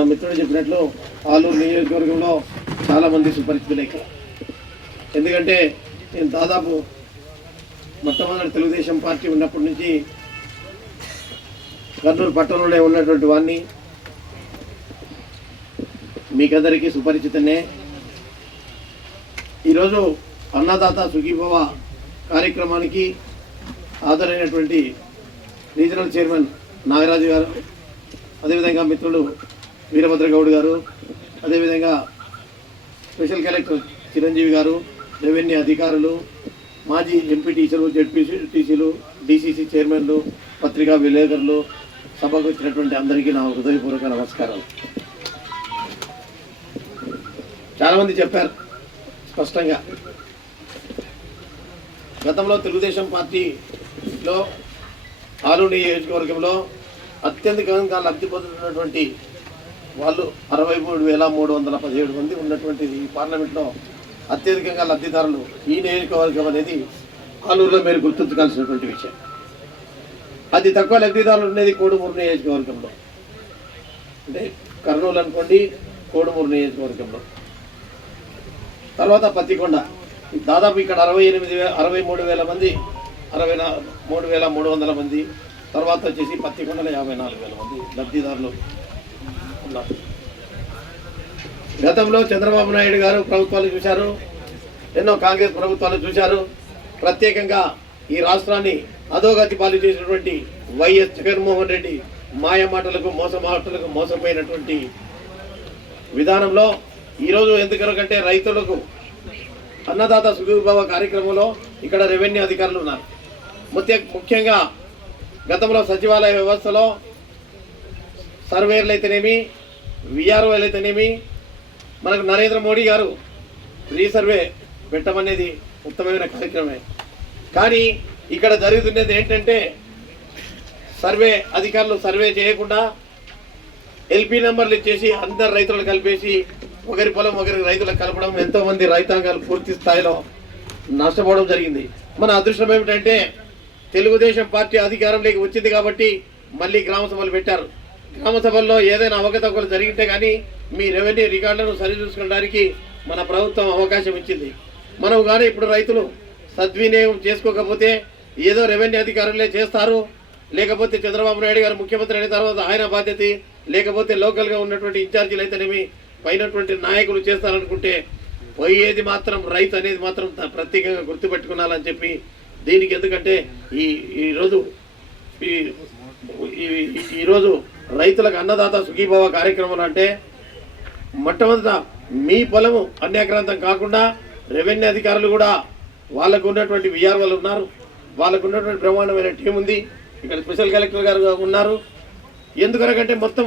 మన మిత్రుడు చెప్పినట్లు ఆలూరు నియోజకవర్గంలో చాలామంది సుపరిచితులే ఇక్కడ. ఎందుకంటే నేను దాదాపు మొట్టమొదటి తెలుగుదేశం పార్టీ ఉన్నప్పటి నుంచి కర్నూలు పట్టణంలో ఉన్నటువంటి వాడిని మీకందరికీ సుపరిచితనే. ఈరోజు అన్నదాత సుఖీభవ కార్యక్రమానికి హాజరైనటువంటి రీజనల్ చైర్మన్ నాగరాజు గారు, అదేవిధంగా మిత్రులు వీరభద్ర గౌడ్ గారు, అదేవిధంగా స్పెషల్ కలెక్టర్ చిరంజీవి గారు, రెవెన్యూ అధికారులు, మాజీ ఎంపీ టీచర్లు, జెడ్పీటీసీలు, డీసీసీ చైర్మన్లు, పత్రికా విలేకరులు, సభకు వచ్చినటువంటి అందరికీ నా హృదయపూర్వక నమస్కారాలు. చాలామంది చెప్పారు స్పష్టంగా, గతంలో తెలుగుదేశం పార్టీలో ఆలూరు నియోజకవర్గంలో అత్యధికంగా లబ్ధి పొందుతున్నటువంటి వాళ్ళు 63,317 మంది ఉన్నటువంటి ఈ పార్లమెంట్లో అత్యధికంగా లబ్ధిదారులు ఈ నియోజకవర్గం అనేది ఆలూరులో మీరు గుర్తుంచుకోవాల్సినటువంటి విషయం. అతి తక్కువ లబ్ధిదారులు ఉండేది కోడుమూరు నియోజకవర్గంలో, అంటే కర్నూలు అనుకోండి, కోడుమూరు నియోజకవర్గంలో. తర్వాత పత్తికొండ, దాదాపు ఇక్కడ 63,000 మంది, 63,300 మంది. తర్వాత వచ్చేసి పత్తికొండలో 54,000 మంది లబ్ధిదారులు ఉన్నారు. గతంలో చంద్రబాబు నాయుడు గారు ప్రభుత్వాలు చూశారు, ఎన్నో కాంగ్రెస్ ప్రభుత్వాలు చూశారు. ప్రత్యేకంగా ఈ రాష్ట్రాన్ని అధోగతి పాలు చేసినటువంటి వైఎస్ జగన్మోహన్ రెడ్డి మాయమాటలకు మోసపోయినటువంటి విధానంలో ఈరోజు ఎందుకంటే రైతులకు అన్నదాత సుఖీభవ కార్యక్రమంలో ఇక్కడ రెవెన్యూ అధికారులు ఉన్నారు. ముఖ్యంగా గతంలో సచివాలయ వ్యవస్థలో సర్వేర్లు అయితేనేమి, విఆర్ఓలు అయితేనేమి, మనకు నరేంద్ర మోడీ గారు రీసర్వే పెట్టమనేది ఉత్తమమైన కార్యక్రమే. కానీ ఇక్కడ జరుగుతున్నది ఏంటంటే సర్వే అధికారులు సర్వే చేయకుండా ఎల్పీ నెంబర్లు ఇచ్చేసి అందరు రైతులను కలిపేసి ఒకరి పొలం ఒకరి రైతులకు కలపడం, ఎంతోమంది రైతాంగాలు పూర్తి స్థాయిలో నష్టపోవడం జరిగింది. మన అదృష్టం ఏమిటంటే తెలుగుదేశం పార్టీ అధికారంలోకి వచ్చింది కాబట్టి మళ్ళీ గ్రామ సభలు పెట్టారు. గ్రామ సభల్లో ఏదైనా అవకతవకలు జరిగితే కానీ మీ రెవెన్యూ రికార్డులను సరిచూసుకోవడానికి మన ప్రభుత్వం అవకాశం ఇచ్చింది. మనం కానీ ఇప్పుడు రైతులు సద్వినియోగం చేసుకోకపోతే ఏదో రెవెన్యూ అధికారులే చేస్తారు, లేకపోతే చంద్రబాబు నాయుడు గారు ముఖ్యమంత్రి అయిన తర్వాత ఆయన బాధ్యత, లేకపోతే లోకల్గా ఉన్నటువంటి ఇన్ఛార్జీలు అయితేనేమి పైనటువంటి నాయకులు చేస్తారనుకుంటే పోయేది మాత్రం రైతు అనేది మాత్రం ప్రత్యేకంగా గుర్తుపెట్టుకున్నాలని చెప్పి దీనికి. ఎందుకంటే ఈరోజు రైతులకు అన్నదాత సుఖీభవ కార్యక్రమం అంటే మొట్టమొదట మీ పొలము అన్యాక్రాంతం కాకుండా రెవెన్యూ అధికారులు కూడా వాళ్ళకు ఉన్నటువంటి విఆర్ఓలు ఉన్నారు, వాళ్ళకు ఉన్నటువంటి బ్రహ్మాండమైన టీం ఉంది. ఇక్కడ స్పెషల్ కలెక్టర్ గారు ఉన్నారు. ఎందుకనకంటే మొత్తం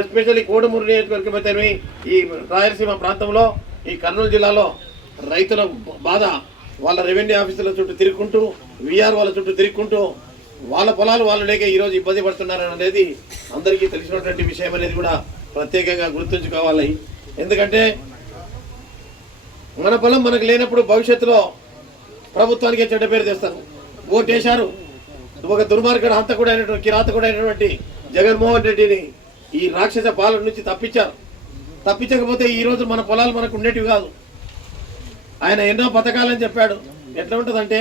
ఎస్పెషల్లీ కోడుమూరు నియోజకవర్గం అయితేనే ఈ రాయలసీమ ప్రాంతంలో, ఈ కర్నూలు జిల్లాలో రైతుల బాధ వాళ్ళ రెవెన్యూ ఆఫీసుల చుట్టూ తిరుగుకుంటూ, విఆర్ఓల చుట్టూ తిరుగుకుంటూ వాళ్ళ పొలాలు వాళ్ళు లేక ఈరోజు ఇబ్బంది పడుతున్నారని అనేది అందరికీ తెలిసినటువంటి విషయం అనేది కూడా ప్రత్యేకంగా గుర్తుంచుకోవాలి. ఎందుకంటే మన పొలం మనకు లేనప్పుడు భవిష్యత్తులో ప్రభుత్వానికే చెడ్డ పేరు తెస్తారు. ఓటేశారు, ఒక దుర్మార్గుడు హంతకుడైనటువంటి కిరాతకుడైనటువంటి జగన్మోహన్ రెడ్డిని ఈ రాక్షస పాలన నుంచి తప్పించారు. తప్పించకపోతే ఈరోజు మన పొలాలు మనకు ఉండేటివి కాదు. ఆయన ఎన్నో పథకాలని చెప్పాడు. ఎట్లా ఉంటుందంటే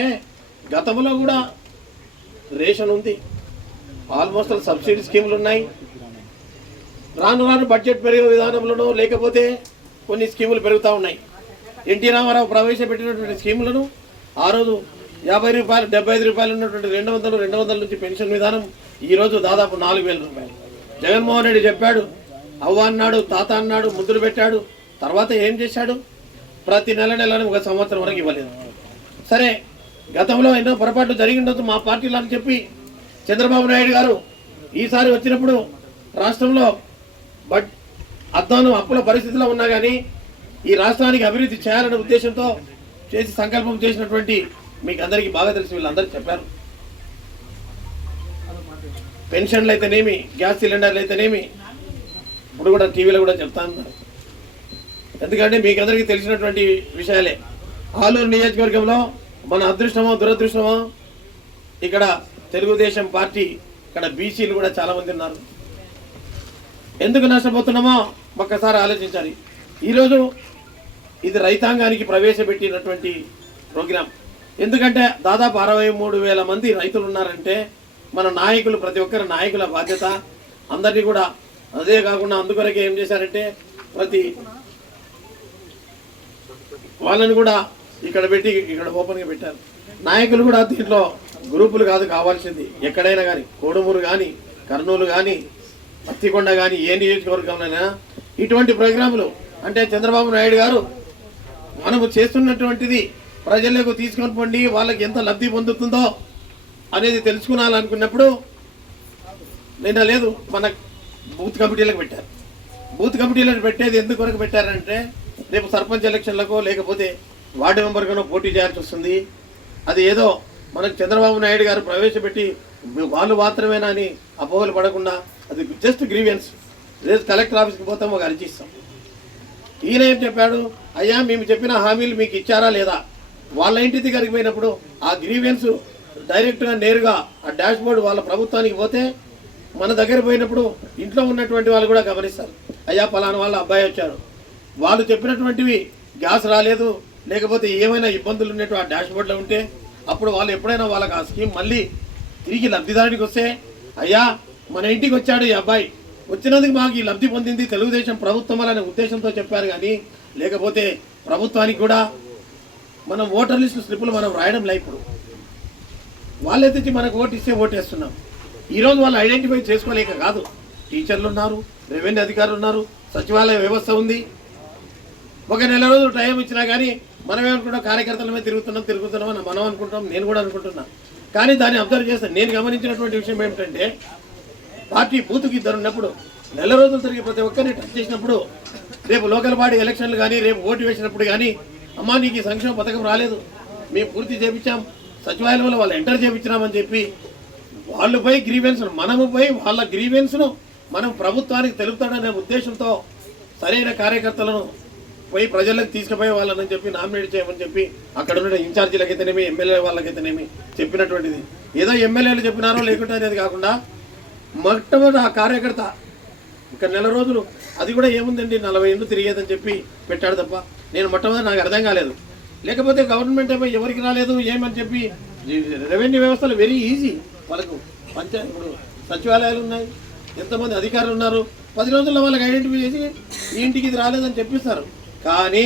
గతంలో కూడా రేషన్ ఉంది, ఆల్మోస్ట్ సబ్సిడీ స్కీములు ఉన్నాయి. రాను రాను బడ్జెట్ పెరిగే విధానంలోనూ లేకపోతే కొన్ని స్కీములు పెరుగుతూ ఉన్నాయి. ఎన్టీ రామారావు ప్రవేశపెట్టినటువంటి స్కీములను ఆ రోజు 50 రూపాయలు, 75 రూపాయలు ఉన్నటువంటి 200 నుంచి పెన్షన్ విధానం ఈరోజు దాదాపు 4,000 రూపాయలు. జగన్మోహన్ రెడ్డి చెప్పాడు, అవ్వ అన్నాడు, తాత అన్నాడు, ముద్దులు పెట్టాడు. తర్వాత ఏం చేశాడు? ప్రతి నెలను 1 సంవత్సరం వరకు ఇవ్వలేదు. సరే, గతంలో ఎన్నో పొరపాట్లు జరిగిండొచ్చు మా పార్టీలో అని చెప్పి చంద్రబాబు నాయుడు గారు ఈసారి వచ్చినప్పుడు రాష్ట్రంలో అద్దాను అప్పుల పరిస్థితిలో ఉన్నా కానీ ఈ రాష్ట్రానికి అభివృద్ధి చేయాలనే ఉద్దేశంతో చేసి సంకల్పం చేసినటువంటి మీకు అందరికీ బాగా తెలిసి వీళ్ళందరూ చెప్పారు. పెన్షన్లు అయితేనేమి, గ్యాస్ సిలిండర్లు అయితేనేమి, ఇప్పుడు కూడా టీవీలో కూడా చెప్తా ఉన్నారు. ఎందుకంటే మీకు అందరికీ తెలిసినటువంటి విషయాలే. ఆలూరు నియోజకవర్గంలో మన అదృష్టమో దురదృష్టమో ఇక్కడ తెలుగుదేశం పార్టీ, ఇక్కడ బీసీలు కూడా చాలామంది ఉన్నారు. ఎందుకు నష్టపోతున్నామో ఒక్కసారి ఆలోచించాలి. ఈరోజు ఇది రైతాంగానికి ప్రవేశపెట్టినటువంటి ప్రోగ్రాం. ఎందుకంటే దాదాపు 63,000 మంది రైతులు ఉన్నారంటే మన నాయకులు, ప్రతి ఒక్కరి నాయకుల బాధ్యత అందరినీ కూడా. అదే కాకుండా అందుకొరకే ఏం చేశారంటే ప్రతి వాళ్ళని కూడా ఇక్కడ పెట్టి ఇక్కడ ఓపెన్గా పెట్టారు. నాయకులు కూడా దీంట్లో గ్రూపులు కాదు కావాల్సింది. ఎక్కడైనా కానీ కోడుమూరు కానీ కర్నూలు కానీ పత్తికొండ కానీ ఏ నియోజకవర్గంలోనైనా ఇటువంటి ప్రోగ్రాములు అంటే చంద్రబాబు నాయుడు గారు మనము చేస్తున్నటువంటిది ప్రజలకు తీసుకొని పోండి, వాళ్ళకి ఎంత లబ్ధి పొందుతుందో అనేది తెలుసుకున్నాలనుకున్నప్పుడు నిన్న లేదు మన బూత్ కమిటీలకు పెట్టారు. బూత్ కమిటీలకు పెట్టేది ఎందుకు వరకు పెట్టారంటే రేపు సర్పంచ్ ఎలక్షన్లకో లేకపోతే వార్డు మెంబర్గానో పోటీ చేయాల్సి వస్తుంది. అది ఏదో మనకు చంద్రబాబు నాయుడు గారు ప్రవేశపెట్టి వాళ్ళు మాత్రమేనా అని అపోహలు పడకుండా అది జస్ట్ గ్రీవియన్స్. రేపు కలెక్టర్ ఆఫీస్కి పోతాం, ఒక అర్జీ ఇస్తాం. ఈయన ఏం చెప్పాడు, అయ్యా మేము చెప్పిన హామీలు మీకు ఇచ్చారా లేదా? వాళ్ళ ఇంటి దగ్గరికి పోయినప్పుడు ఆ గ్రీవియన్స్ డైరెక్ట్గా నేరుగా ఆ డాష్ బోర్డు వాళ్ళ ప్రభుత్వానికి పోతే మన దగ్గర పోయినప్పుడు ఇంట్లో ఉన్నటువంటి వాళ్ళు కూడా గమనిస్తారు. అయ్యా పలానా వాళ్ళ అబ్బాయి వచ్చారు, వాళ్ళు చెప్పినటువంటివి గ్యాస్ రాలేదు లేకపోతే ఏమైనా ఇబ్బందులు ఉన్నట్టు ఆ డాష్ బోర్డులో ఉంటే అప్పుడు వాళ్ళు ఎప్పుడైనా వాళ్ళకి ఆ స్కీమ్ మళ్ళీ తిరిగి లబ్ధిదారునికి వస్తే అయ్యా మన ఇంటికి వచ్చాడు ఈ అబ్బాయి, వచ్చినందుకు మాకు ఈ లబ్ధి పొందింది తెలుగుదేశం ప్రభుత్వం అనే ఉద్దేశంతో చెప్పారు. కానీ లేకపోతే ప్రభుత్వానికి కూడా మనం ఓటర్ లిస్టు స్లిప్పులు మనం రాయడం లే. ఇప్పుడు వాళ్ళే తెచ్చి మనకు ఓటు ఇస్తే ఓటేస్తున్నాం. ఈరోజు వాళ్ళు ఐడెంటిఫై చేసుకోలేక కాదు. టీచర్లు ఉన్నారు, రెవెన్యూ అధికారులు ఉన్నారు, సచివాలయ వ్యవస్థ ఉంది. ఒక నెల రోజులు టైం ఇచ్చినా కానీ మనం ఏమనుకుంటాం, కార్యకర్తలమే తిరుగుతున్నాం అని మనం అనుకుంటాం. నేను కూడా అనుకుంటున్నా. కానీ దాన్ని అబ్జర్వ్ చేస్తాను. నేను గమనించినటువంటి విషయం ఏమిటంటే పార్టీ బూత్కి ఇద్దరు ఉన్నప్పుడు నెల రోజులు తిరిగి ప్రతి ఒక్కరిని టచ్ చేసినప్పుడు రేపు లోకల్ బాడీ ఎలక్షన్లు కానీ రేపు ఓటు వేసినప్పుడు కానీ అమ్మా నీకు ఈ సంక్షేమ పథకం రాలేదు, మేము పూర్తి చేయించాం, సచివాలయంలో వాళ్ళు ఎంటర్ చేయించినామని చెప్పి వాళ్ళు పోయి గ్రీవెన్స్ను మనము పోయి వాళ్ళ గ్రీవెన్స్ను మనం ప్రభుత్వానికి తెలుపుతాడనే ఉద్దేశంతో సరైన కార్యకర్తలను పోయి ప్రజలకు తీసుకుపోయే వాళ్ళని చెప్పి నామినేట్ చేయమని చెప్పి అక్కడ ఉన్న ఇన్ఛార్జీలకైతేనేమి ఎమ్మెల్యే వాళ్ళకైతేనేమి చెప్పినటువంటిది. ఏదో ఎమ్మెల్యేలు చెప్పినారో లేకుంటే అనేది కాకుండా మొట్టమొదటి ఆ కార్యకర్త ఇక నెల రోజులు అది కూడా ఏముందండి 40 ఏళ్ళు తిరిగేదని చెప్పి పెట్టాడు తప్ప నేను మొట్టమొదటి నాకు అర్థం కాలేదు. లేకపోతే గవర్నమెంట్ ఏమో ఎవరికి రాలేదు ఏమని చెప్పి రెవెన్యూ వ్యవస్థలు వెరీ ఈజీ. వాళ్ళకు ఇప్పుడు సచివాలయాలు ఉన్నాయి, ఎంతమంది అధికారులు ఉన్నారు, 10 రోజుల్లో వాళ్ళకి ఐడెంటిఫై చేసి ఈ ఇంటికి ఇది రాలేదని చెప్పిస్తారు. కానీ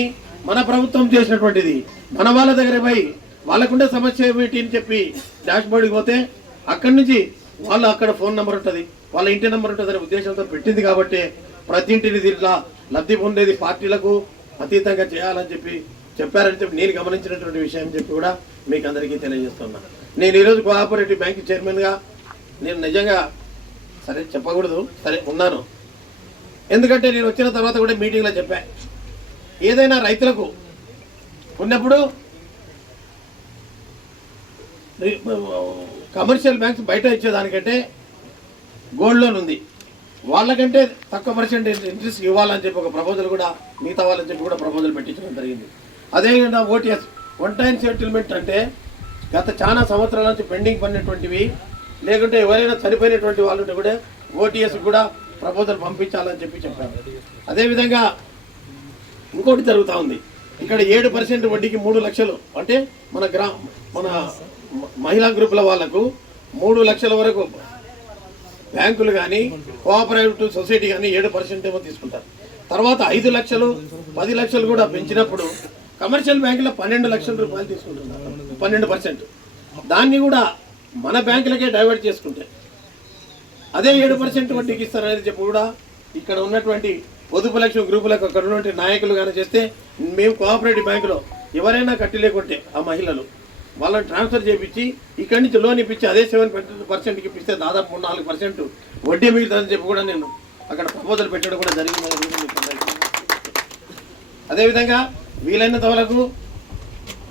మన ప్రభుత్వం చేసినటువంటిది మన వాళ్ళ దగ్గర పోయి వాళ్ళకుండే సమస్య ఏమిటి అని చెప్పి డాష్ బోర్డుకి పోతే అక్కడి నుంచి వాళ్ళు అక్కడ ఫోన్ నెంబర్ ఉంటుంది, వాళ్ళ ఇంటి నెంబర్ ఉంటుంది అనే ఉద్దేశంతో పెట్టింది. కాబట్టి ప్రతి ఇంటిని దీంట్లో లబ్ధి పొందేది పార్టీలకు అతీతంగా చేయాలని చెప్పి చెప్పారని చెప్పి నేను గమనించినటువంటి విషయం చెప్పి కూడా మీకు అందరికీ తెలియజేస్తున్నా. నేను ఈరోజు కోఆపరేటివ్ బ్యాంక్ చైర్మన్గా నేను నిజంగా సరే చెప్పకూడదు, సరే ఉన్నాను. ఎందుకంటే నేను వచ్చిన తర్వాత కూడా మీటింగ్లో చెప్పా, ఏదైనా రైతులకు ఉన్నప్పుడు కమర్షియల్ బ్యాంక్స్ బయట ఇచ్చేదానికంటే గోల్డ్ లోన్ ఉంది, వాళ్ళకంటే తక్కువ పర్సెంట్ ఇంట్రెస్ట్ ఇవ్వాలని చెప్పి ఒక ప్రపోజల్ కూడా మిగతా వాళ్ళని చెప్పి కూడా ప్రపోజల్ పెట్టించడం జరిగింది. అదేవిధంగా ఓటీఎస్ వన్ టైం సెటిల్మెంట్ అంటే గత చాలా సంవత్సరాల నుంచి పెండింగ్ పడినటువంటివి లేకుంటే ఎవరైనా చనిపోయినటువంటి వాళ్ళు ఉంటే కూడా ఓటీఎస్ కూడా ప్రపోజల్ పంపించాలని చెప్పి చెప్పారు. అదేవిధంగా ఇంకోటి జరుగుతూ ఉంది, ఇక్కడ 7% వడ్డీకి 3 లక్షలు అంటే మన మహిళా గ్రూపుల వాళ్లకు 3 లక్షల వరకు బ్యాంకులు కానీ కోఆపరేటివ్ సొసైటీ కానీ 7% ఏమో తీసుకుంటారు. తర్వాత 5 లక్షలు 10 లక్షలు కూడా పెంచినప్పుడు కమర్షియల్ బ్యాంకులో 12 లక్షల రూపాయలు తీసుకుంటున్నారు, 12%. దాన్ని కూడా మన బ్యాంకులకే డైవర్ట్ చేసుకుంటే అదే 7% వడ్డీకి ఇస్తారనేది చెప్పి కూడా ఇక్కడ ఉన్నటువంటి పొదుపు లక్ష్యం గ్రూపులకు అక్కడ ఉన్నటువంటి నాయకులు కానీ చేస్తే మేము కోఆపరేటివ్ బ్యాంకులో ఎవరైనా కట్టి లేకుంటే ఆ మహిళలు వాళ్ళని ట్రాన్స్ఫర్ చేయించి ఇక్కడి నుంచి లోన్ ఇప్పించి అదే 7% ఇప్పిస్తే దాదాపు 4% వడ్డీ మిగులుతుందని చెప్పి కూడా నేను అక్కడ ప్రపోజల్ పెట్టడం కూడా జరిగింది. అదేవిధంగా వీలైనంత వరకు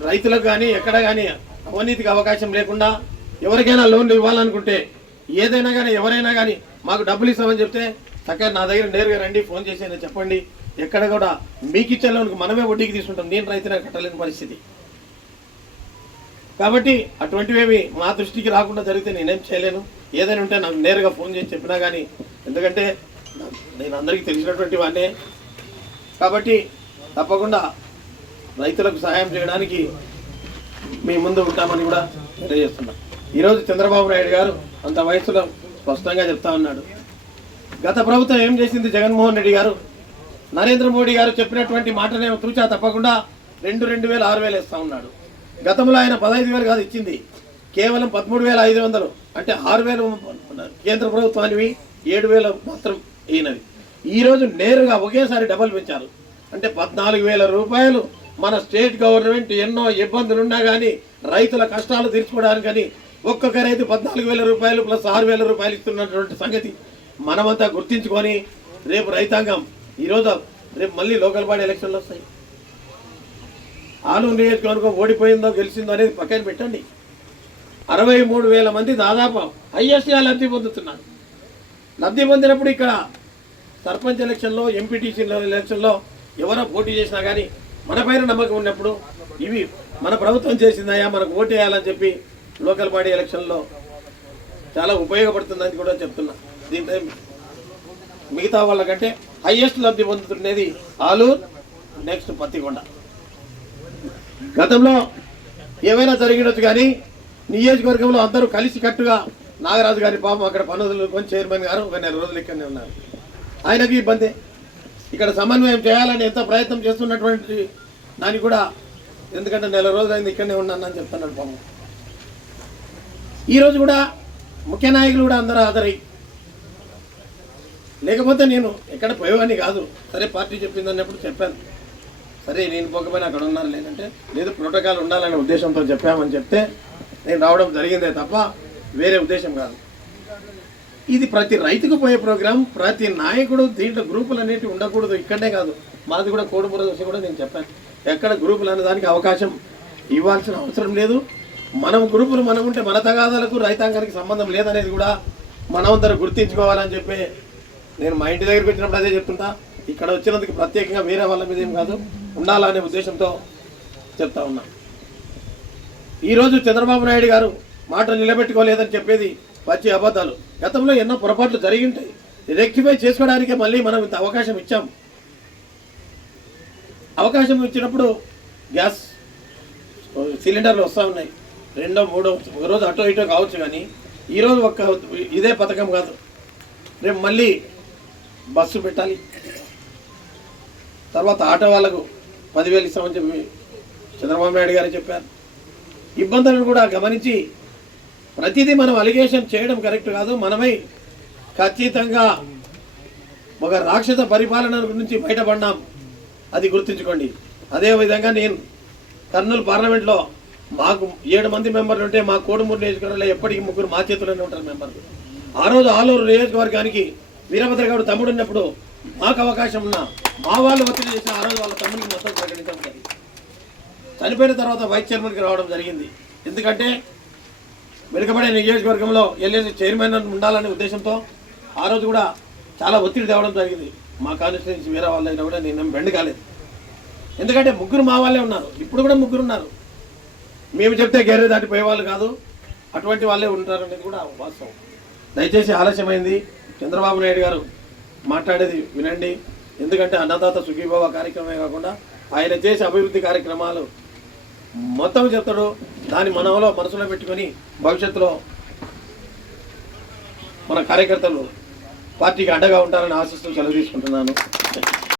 రైతులకు కానీ ఎక్కడ కానీ అవినీతికి అవకాశం లేకుండా ఎవరికైనా లోన్లు ఇవ్వాలనుకుంటే ఏదైనా కానీ ఎవరైనా కానీ మాకు డబ్బులు ఇస్తామని చెప్తే చక్కగా నా దగ్గర నేరుగా రండి, ఫోన్ చేసి అయినా చెప్పండి. ఎక్కడ కూడా మీకు ఇచ్చే లోన్కి మనమే వడ్డీకి తీసుకుంటాం, నేను రైతునే కట్టలేని పరిస్థితి. కాబట్టి అటువంటివేమి మా దృష్టికి రాకుండా జరిగితే నేనేం చేయలేను. ఏదైనా ఉంటే నాకు నేరుగా ఫోన్ చేసి చెప్పినా కానీ, ఎందుకంటే నేను అందరికీ తెలిసినటువంటి వాడినే కాబట్టి తప్పకుండా రైతులకు సహాయం చేయడానికి మీ ముందు ఉంటామని కూడా తెలియజేస్తున్నా. ఈరోజు చంద్రబాబు నాయుడు గారు అంత వయసులో స్పష్టంగా చెప్తా ఉన్నాడు. గత ప్రభుత్వం ఏం చేసింది? జగన్మోహన్ రెడ్డి గారు, నరేంద్ర మోడీ గారు చెప్పినటువంటి మాటనే తూచా తప్పకుండా 2,000 6,000 ఇస్తా ఉన్నాడు. గతంలో ఆయన 15,000 కాదు ఇచ్చింది, కేవలం 13,500, అంటే 6,000 కేంద్ర ప్రభుత్వానివి, 7,000 మాత్రం ఈయనవి. ఈరోజు నేరుగా ఒకేసారి డబల్ పెంచారు. అంటే 14,000 రూపాయలు మన స్టేట్ గవర్నమెంట్ ఎన్నో ఇబ్బందులున్నా కానీ రైతుల కష్టాలు తీర్చుకోవడానికి కానీ ఒక్కొక్క రైతు 14,000 రూపాయలు ప్లస్ 6,000 రూపాయలు ఇస్తున్నటువంటి సంగతి మనమంతా గుర్తించుకొని రేపు రైతాంగం ఈరోజు రేపు మళ్ళీ లోకల్ బాడీ ఎలక్షన్లు వస్తాయి. ఆలూరు నియోజకవర్గం ఓడిపోయిందో గెలిచిందో అనేది పక్కన పెట్టండి. 63,000 మంది దాదాపు హైయెస్ట్గా లబ్ధి పొందుతున్నారు. లబ్ధి పొందినప్పుడు ఇక్కడ సర్పంచ్ ఎలక్షన్లో, ఎంపీటీసీ ఎలక్షన్లో ఎవరో పోటీ చేసినా కానీ మన పైన నమ్మకం ఉన్నప్పుడు ఇవి మన ప్రభుత్వం చేసిందయా, మనకు ఓటు వేయాలని చెప్పి లోకల్ బాడీ ఎలక్షన్లో చాలా ఉపయోగపడుతుందని కూడా చెప్తున్నా. దీంట్లో మిగతా వాళ్ళకంటే హైయెస్ట్ లబ్ధి పొందుతున్నది ఆలూరు, నెక్స్ట్ పత్తికొండ. గతంలో ఏమైనా జరిగినట్టు కానీ నియోజకవర్గంలో అందరూ కలిసి కట్టుగా నాగరాజు గారి పాపం అక్కడ పనులు చైర్మన్ గారు ఒక 4 రోజులు ఇక్కడనే ఉన్నారు. ఆయనకి ఇబ్బంది. ఇక్కడ సమన్వయం చేయాలని ఎంత ప్రయత్నం చేస్తున్నటువంటి దానికి కూడా, ఎందుకంటే 4 రోజులు అయింది ఇక్కడనే ఉన్నానని చెప్తున్నాడు పాపం. ఈరోజు కూడా ముఖ్య నాయకులు కూడా అందరూ హాజరై, లేకపోతే నేను ఎక్కడ పోయేవాడిని కాదు. సరే పార్టీ చెప్పింది అన్నప్పుడు చెప్పాను, సరే నేను పోకపోయినా అక్కడ ఉన్నారు, లేదంటే లేదు ప్రోటోకాల్ ఉండాలనే ఉద్దేశంతో చెప్పామని చెప్తే నేను రావడం జరిగిందే తప్ప వేరే ఉద్దేశం కాదు. ఇది ప్రతి రైతుకు పోయే ప్రోగ్రాం, ప్రతి నాయకుడు దీంట్లో గ్రూపులు అనేవి ఉండకూడదు. ఇక్కడే కాదు, మాది కూడా కోడుమూర దశ కూడా నేను చెప్పాను, ఎక్కడ గ్రూపులు అనే దానికి అవకాశం ఇవ్వాల్సిన అవసరం లేదు. మనం గ్రూపులు మనం ఉంటే మన తగాదాలకు రైతాంగానికి సంబంధం లేదనేది కూడా మనమందరూ గుర్తించుకోవాలని చెప్పి నేను మా ఇంటి దగ్గరికి వచ్చినప్పుడు అదే చెప్తుంటా. ఇక్కడ వచ్చినందుకు ప్రత్యేకంగా వేరే వాళ్ళ మీద ఏం కాదు, ఉండాలనే ఉద్దేశంతో చెప్తా ఉన్నా. ఈరోజు చంద్రబాబు నాయుడు గారు మాట నిలబెట్టుకోలేదని చెప్పేది పచ్చి అబద్ధాలు. గతంలో ఎన్నో పొరపాట్లు జరిగి ఉంటాయి, రెక్టిఫై చేసుకోవడానికే మళ్ళీ మనం ఇంత అవకాశం ఇచ్చాము. అవకాశం ఇచ్చినప్పుడు గ్యాస్ సిలిండర్లు వస్తూ ఉన్నాయి, 2, 3 ఒక రోజు అటో ఇటో కావచ్చు, కానీ ఈరోజు ఇదే పథకం కాదు, రేపు మళ్ళీ బస్సు పెట్టాలి. తర్వాత ఆటో వాళ్ళకు 10,000 ఇస్తామని చెప్పి చంద్రబాబు నాయుడు గారు చెప్పారు. ఇబ్బందులను కూడా గమనించి ప్రతిదీ మనం అలిగేషన్ చేయడం కరెక్ట్ కాదు. మనమై ఖచ్చితంగా ఒక రాక్షస పరిపాలన నుంచి బయటపడినాం, అది గుర్తుంచుకోండి. అదేవిధంగా నేను కర్నూలు పార్లమెంట్లో మాకు 7 మంది మెంబర్లు ఉంటే మా కోడుమూరు నియోజకవర్గంలో ఎప్పటికీ 3 మా చేతుల్లోనే ఉంటారు మెంబర్లు. ఆ రోజు ఆలూరు నియోజకవర్గానికి వీరభద్ర గౌడ్ తమ్ముడు ఉన్నప్పుడు మాకు అవకాశం ఉన్నా మా వాళ్ళు ఒత్తిడి చేసిన ఆ రోజు వాళ్ళ తమ్ముడికి మొత్తం ప్రకటించడం జరిగింది. చనిపోయిన తర్వాత వైస్ చైర్మన్కి రావడం జరిగింది. ఎందుకంటే వెనుకబడే నియోజకవర్గంలో ఎల్ఏసీ చైర్మన్ ఉండాలనే ఉద్దేశంతో ఆ రోజు కూడా చాలా ఒత్తిడి తేవడం జరిగింది. మా కాన్స్టిట్యున్సీ వేరే వాళ్ళు అయినా కూడా నేను బెండ్ కాలేదు. ఎందుకంటే 3 మా వాళ్ళే ఉన్నారు, ఇప్పుడు కూడా 3 ఉన్నారు. మేము చెప్తే గేరే దాటిపోయే వాళ్ళు కాదు, అటువంటి వాళ్ళే ఉంటారు అనేది కూడా వాస్తవం. దయచేసి ఆలస్యమైంది, చంద్రబాబు నాయుడు గారు మాట్లాడేది వినండి. ఎందుకంటే అన్నదాత సుఖీభవ కార్యక్రమమే కాకుండా ఆయన చేసే అభివృద్ధి కార్యక్రమాలు మొత్తం చెప్తాడు. దాన్ని మనసులో పెట్టుకొని భవిష్యత్తులో మన కార్యకర్తలు పార్టీకి అండగా ఉంటారని ఆశిస్తూ సెలవు తీసుకుంటున్నాను.